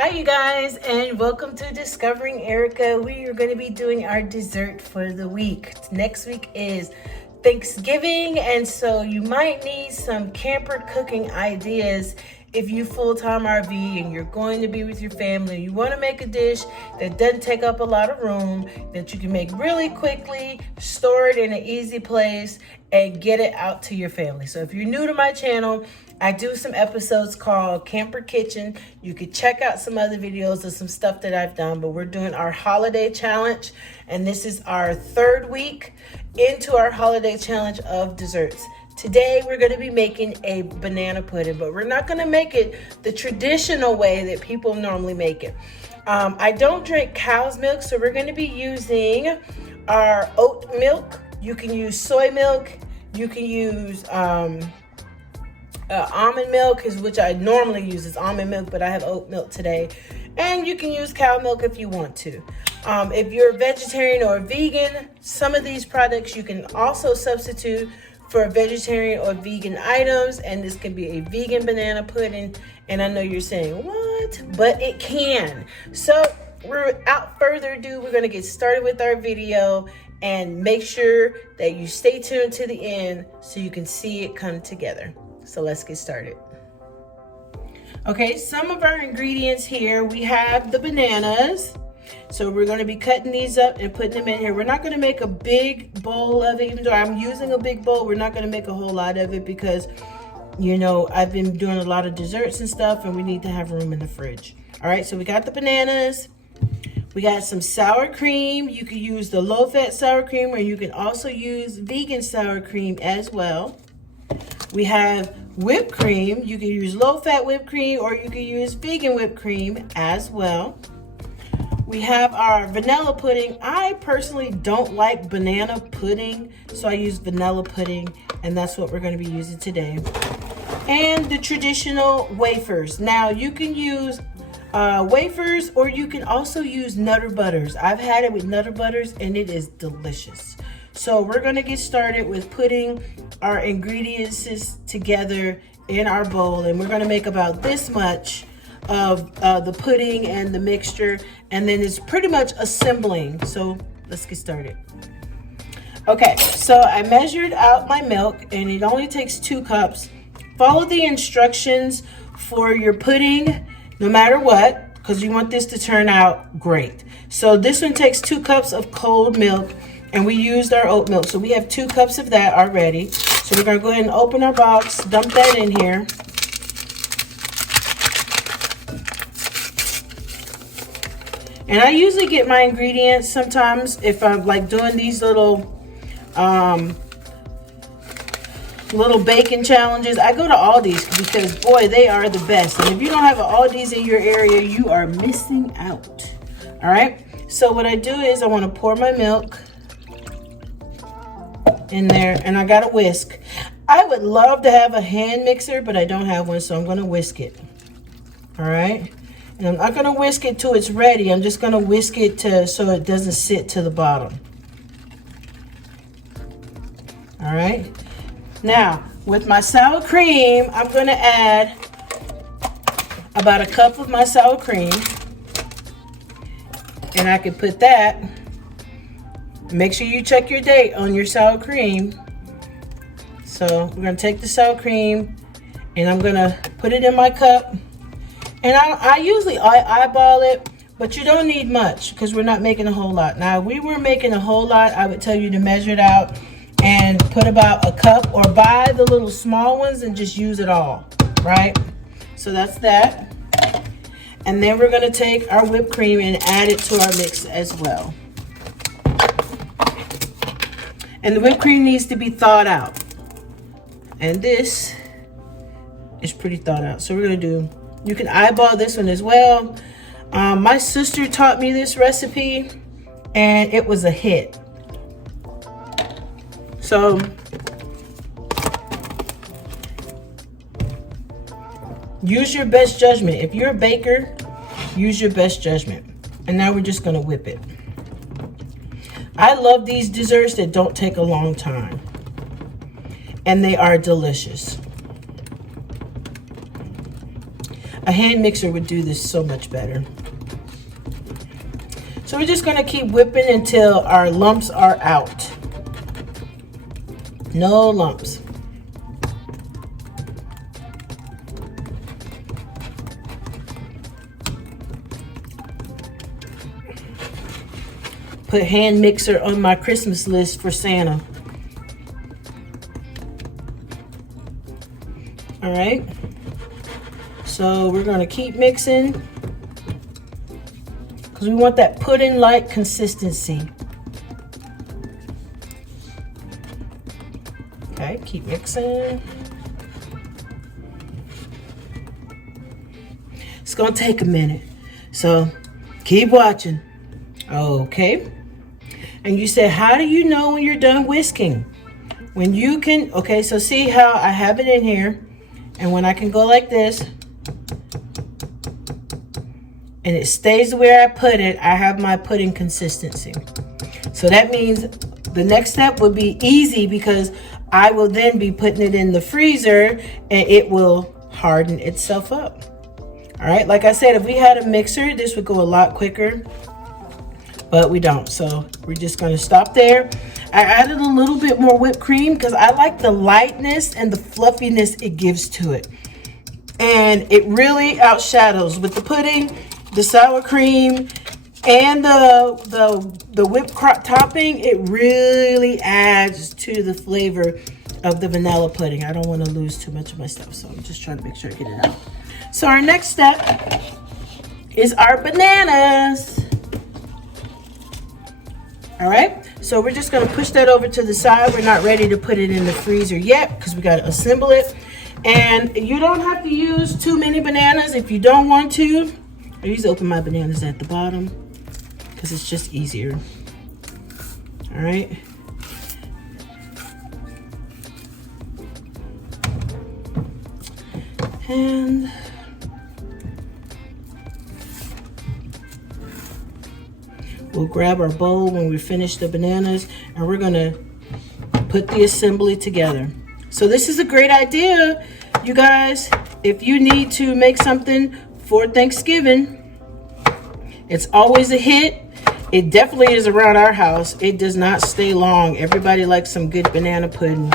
Hi, you guys, and welcome to Discovering Erica. We are going to be doing our dessert for the week. Next week is Thanksgiving, and so you might need some camper cooking ideas. If you full-time RV and you're going to be with your family, you want to make a dish that doesn't take up a lot of room, that you can make really quickly, store it in an easy place, and get it out to your family. So if you're new to my channel, I do some episodes called Camper Kitchen. You could check out some other videos of some stuff that I've done, but we're doing our holiday challenge, and this is our third week into our holiday challenge of desserts. Today, we're going to be making a banana pudding, but we're not going to make it the traditional way that people normally make it. I don't drink cow's milk, so we're going to be using our oat milk. You can use soy milk. You can use almond milk, which I normally use is almond milk, but I have oat milk today. And you can use cow milk if you want to. If you're a vegetarian or a vegan, some of these products you can also substitute for vegetarian or vegan items, and this can be a vegan banana pudding. And I know you're saying, what? But it can. So without further ado, we're gonna get started with our video, and make sure that you stay tuned to the end so you can see it come together. So let's get started. Okay, some of our ingredients here, we have the bananas. So we're going to be cutting these up and putting them in here. We're not going to make a big bowl of it, even though I'm using a big bowl. We're not going to make a whole lot of it because, you know, I've been doing a lot of desserts and stuff, and we need to have room in the fridge. All right, so we got the bananas. We got some sour cream. You can use the low-fat sour cream, or you can also use vegan sour cream as well. We have whipped cream. You can use low-fat whipped cream, or you can use vegan whipped cream as well. We have our vanilla pudding. I personally don't like banana pudding, so I use vanilla pudding, and that's what we're going to be using today. And the traditional wafers. Now, you can use wafers, or you can also use Nutter Butters. I've had it with Nutter Butters, and it is delicious. So we're going to get started with putting our ingredients together in our bowl, and we're going to make about this much of the pudding and the mixture, and then it's pretty much assembling. So let's get started. Okay, so I measured out my milk, and it only takes 2 cups. Follow the instructions for your pudding no matter what, because you want this to turn out great. So this one takes 2 cups of cold milk, and we used our oat milk, so we have 2 cups of that already. So we're going to go ahead and open our box, dump that in here. And I usually get my ingredients sometimes if I'm like doing these little baking challenges. I go to Aldi's because, boy, they are the best. And if you don't have an Aldi's in your area, you are missing out. All right. So what I do is I want to pour my milk in there, and I got a whisk. I would love to have a hand mixer, but I don't have one, so I'm going to whisk it. All right. And I'm not going to whisk it till it's ready. I'm just going to whisk it so it doesn't sit to the bottom. All right. Now, with my sour cream, I'm going to add about 1 cup of my sour cream. And I can put that. Make sure you check your date on your sour cream. So we're going to take the sour cream, and I'm going to put it in my cup. And I usually eyeball it, but you don't need much because we're not making a whole lot. Now, if we were making a whole lot, I would tell you to measure it out and put about 1 cup, or buy the little small ones and just use it all, right? So that's that. And then we're going to take our whipped cream and add it to our mix as well. And the whipped cream needs to be thawed out. And this is pretty thawed out. So we're going to do... You can eyeball this one as well. My sister taught me this recipe, and it was a hit. So use your best judgment. If you're a baker, use your best judgment. And now we're just going to whip it. I love these desserts that don't take a long time, and they are delicious. A hand mixer would do this so much better. So we're just gonna keep whipping until our lumps are out. No lumps. Put hand mixer on my Christmas list for Santa. All right. So we're gonna keep mixing because we want that pudding-like consistency. Okay, keep mixing. It's gonna take a minute, so keep watching. Okay. And you said, how do you know when you're done whisking? When you can, okay, so see how I have it in here, and when I can go like this, and it stays where I put it, I have my pudding consistency. So that means the next step would be easy because I will then be putting it in the freezer and it will harden itself up. All right, like I said, if we had a mixer, this would go a lot quicker, but we don't. So we're just gonna stop there. I added a little bit more whipped cream because I like the lightness and the fluffiness it gives to it. And it really outshadows with the pudding, the sour cream, and the whipped topping. It really adds to the flavor of the vanilla pudding. I don't want to lose too much of my stuff, so I'm just trying to make sure I get it out. So our next step is our bananas. All right, so we're just gonna push that over to the side. We're not ready to put it in the freezer yet because we gotta assemble it. And you don't have to use too many bananas if you don't want to. I usually open my bananas at the bottom because it's just easier. All right. And we'll grab our bowl when we finish the bananas, and we're gonna put the assembly together. So this is a great idea, you guys. If you need to make something for Thanksgiving, it's always a hit. It definitely is around our house. It does not stay long. Everybody likes some good banana pudding.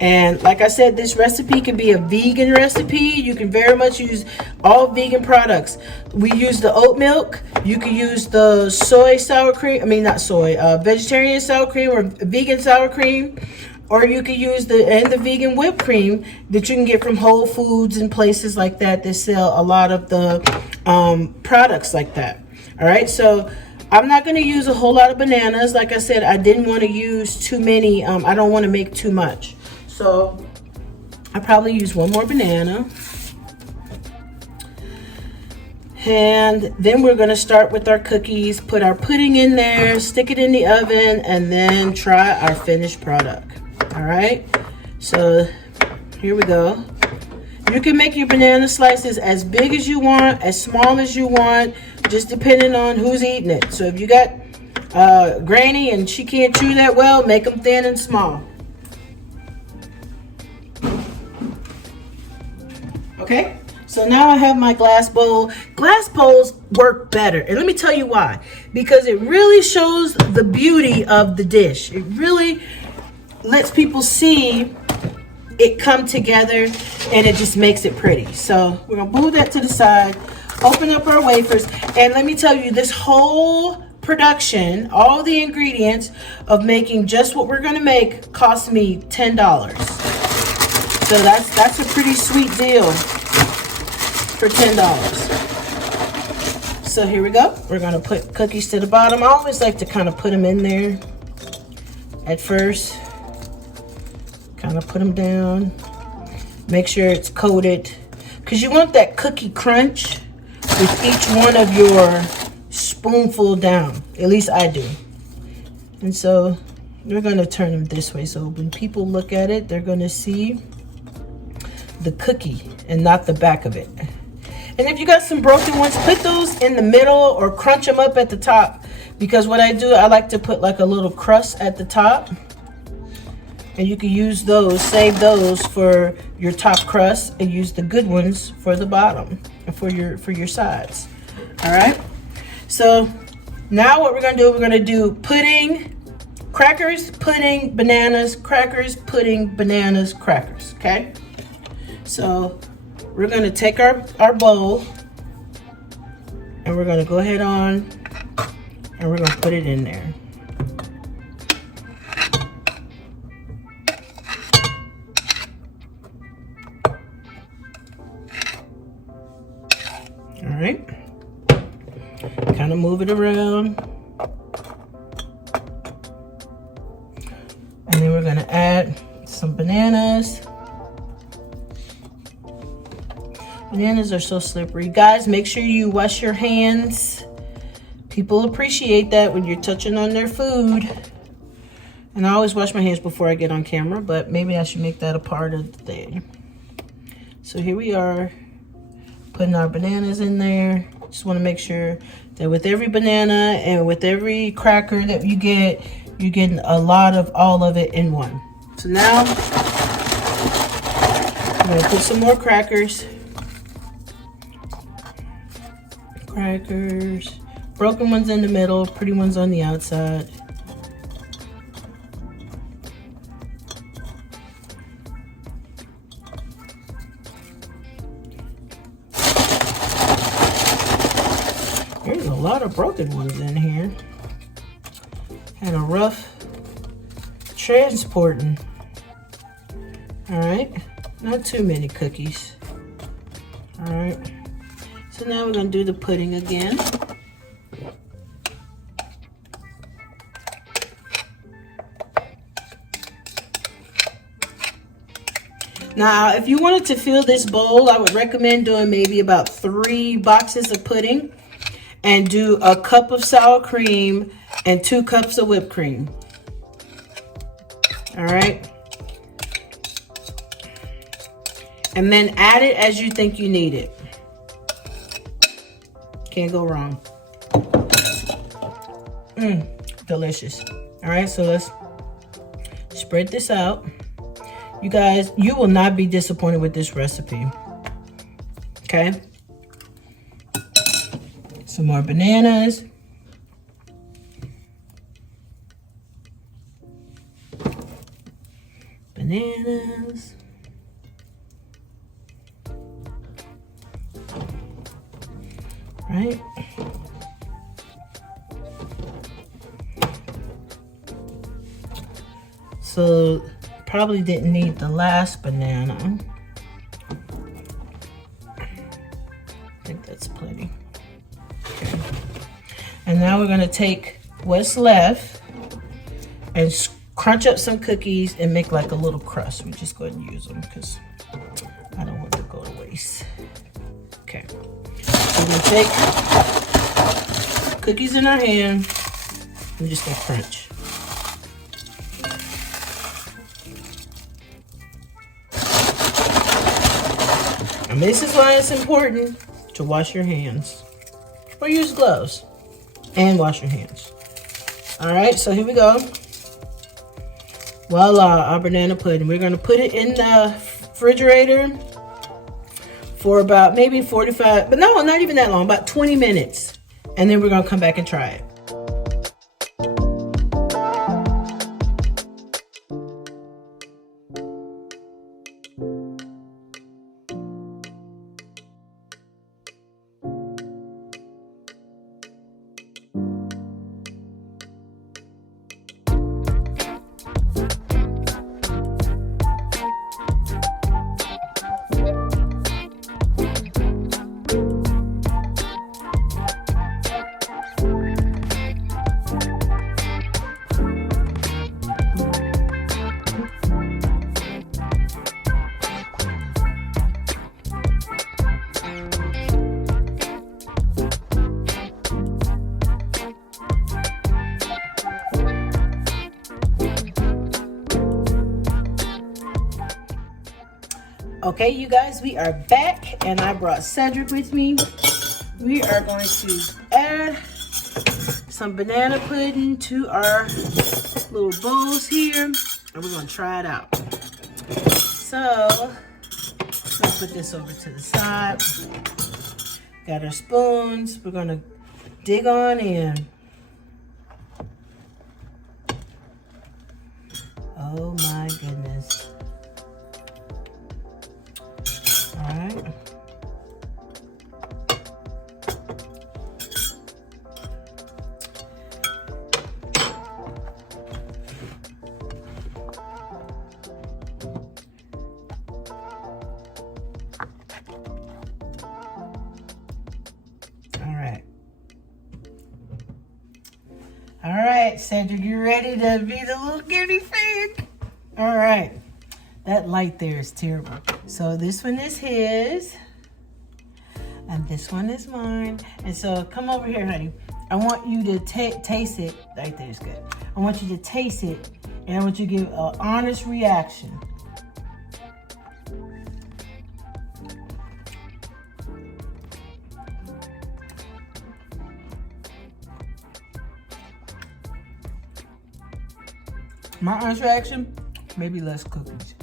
And like I said, this recipe can be a vegan recipe. You can very much use all vegan products. We use the oat milk. You can use the soy sour cream. I mean, not soy, vegetarian sour cream or vegan sour cream. Or you can use the vegan whipped cream that you can get from Whole Foods and places like that that sell a lot of the products like that. All right, so I'm not going to use a whole lot of bananas. Like I said, I didn't want to use too many. I don't want to make too much. So I probably use one more banana. And then we're going to start with our cookies, put our pudding in there, stick it in the oven, and then try our finished product. All right, so here we go. You can make your banana slices as big as you want, as small as you want, just depending on who's eating it. So if you got Granny and she can't chew that well, make them thin and small. Okay, so now I have my glass bowl. Glass bowls work better, and let me tell you why. Because it really shows the beauty of the dish. It really lets people see it come together, and it just makes it pretty. So we're gonna move that to the side, open up our wafers, and let me tell you, this whole production, all the ingredients of making just what we're gonna make cost me $10. So that's a pretty sweet deal for $10. So here we go. We're gonna put cookies to the bottom. I always like to kind of put them in there at first. Kind of put them down. Make sure it's coated, because you want that cookie crunch with each one of your spoonful down. At least I do. And so we're gonna turn them this way, so when people look at it, they're gonna see the cookie and not the back of it. And if you got some broken ones, put those in the middle or crunch them up at the top, because what I do, I like to put like a little crust at the top, and you can use those, save those for your top crust, and use the good ones for the bottom. for your sides. All right. So now what we're gonna do, we're gonna do pudding, crackers, pudding, bananas, crackers, pudding, bananas, crackers. Okay. So we're gonna take our bowl and we're gonna go ahead on and we're gonna put it in there. All right. Kind of move it around. And then we're gonna add some bananas. Bananas are so slippery. Guys, make sure you wash your hands. People appreciate that when you're touching on their food. And I always wash my hands before I get on camera, but maybe I should make that a part of the day. So here we are, putting our bananas in there. Just want to make sure that with every banana and with every cracker that you get, you're getting a lot of all of it in one. So now I'm going to put some more crackers. Crackers. Broken ones in the middle, pretty ones on the outside. There's a lot of broken ones in here. And a rough transporting. All right, not too many cookies. All right, so now we're gonna do the pudding again. Now, if you wanted to fill this bowl, I would recommend doing maybe about 3 boxes of pudding and do a cup of sour cream and 2 cups of whipped cream. All right. And then add it as you think you need it. Can't go wrong. Delicious. All right, so let's spread this out. You guys, you will not be disappointed with this recipe. Okay. Some more bananas. Bananas. Right. So probably didn't need the last banana. I think that's plenty. Okay. And now we're gonna take what's left and crunch up some cookies and make like a little crust. We just go ahead and use them because I don't want to go to waste. Okay. So we're gonna take cookies in our hand and just gonna crunch. And this is why it's important to wash your hands or use gloves and wash your hands. All right, so here we go. Voila, our banana pudding. We're gonna put it in the refrigerator for about maybe 45, but no, not even that long, about 20 minutes. And then we're gonna come back and try it. Okay, you guys, we are back, and I brought Cedric with me. We are going to add some banana pudding to our little bowls here, and we're going to try it out. So, let's put this over to the side. Got our spoons. We're gonna dig on in. Oh my goodness. All right. All right, Cedric, you ready to be the little guinea pig? All right. That light there is terrible. So this one is his. And this one is mine. And so come over here, honey. I want you to taste it. Right there is good. I want you to taste it. And I want you to give an honest reaction. My honest reaction, maybe less cookies.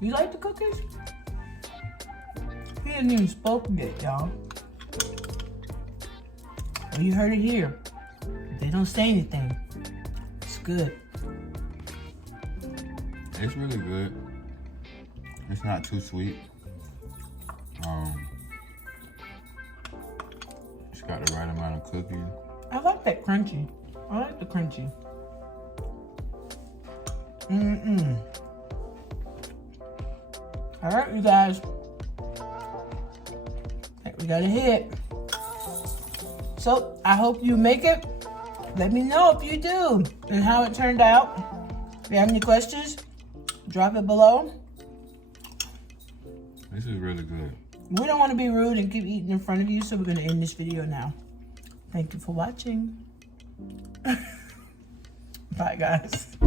You like the cookies? He hasn't even spoken yet, y'all. Well, you heard it here. They don't say anything. It's good. It's really good. It's not too sweet. It's got the right amount of cookie. I like that crunchy. I like the crunchy. All right, you guys. I think we got a hit. So I hope you make it. Let me know if you do and how it turned out. If you have any questions, drop it below. This is really good. We don't want to be rude and keep eating in front of you, so we're going to end this video now. Thank you for watching. Bye, guys.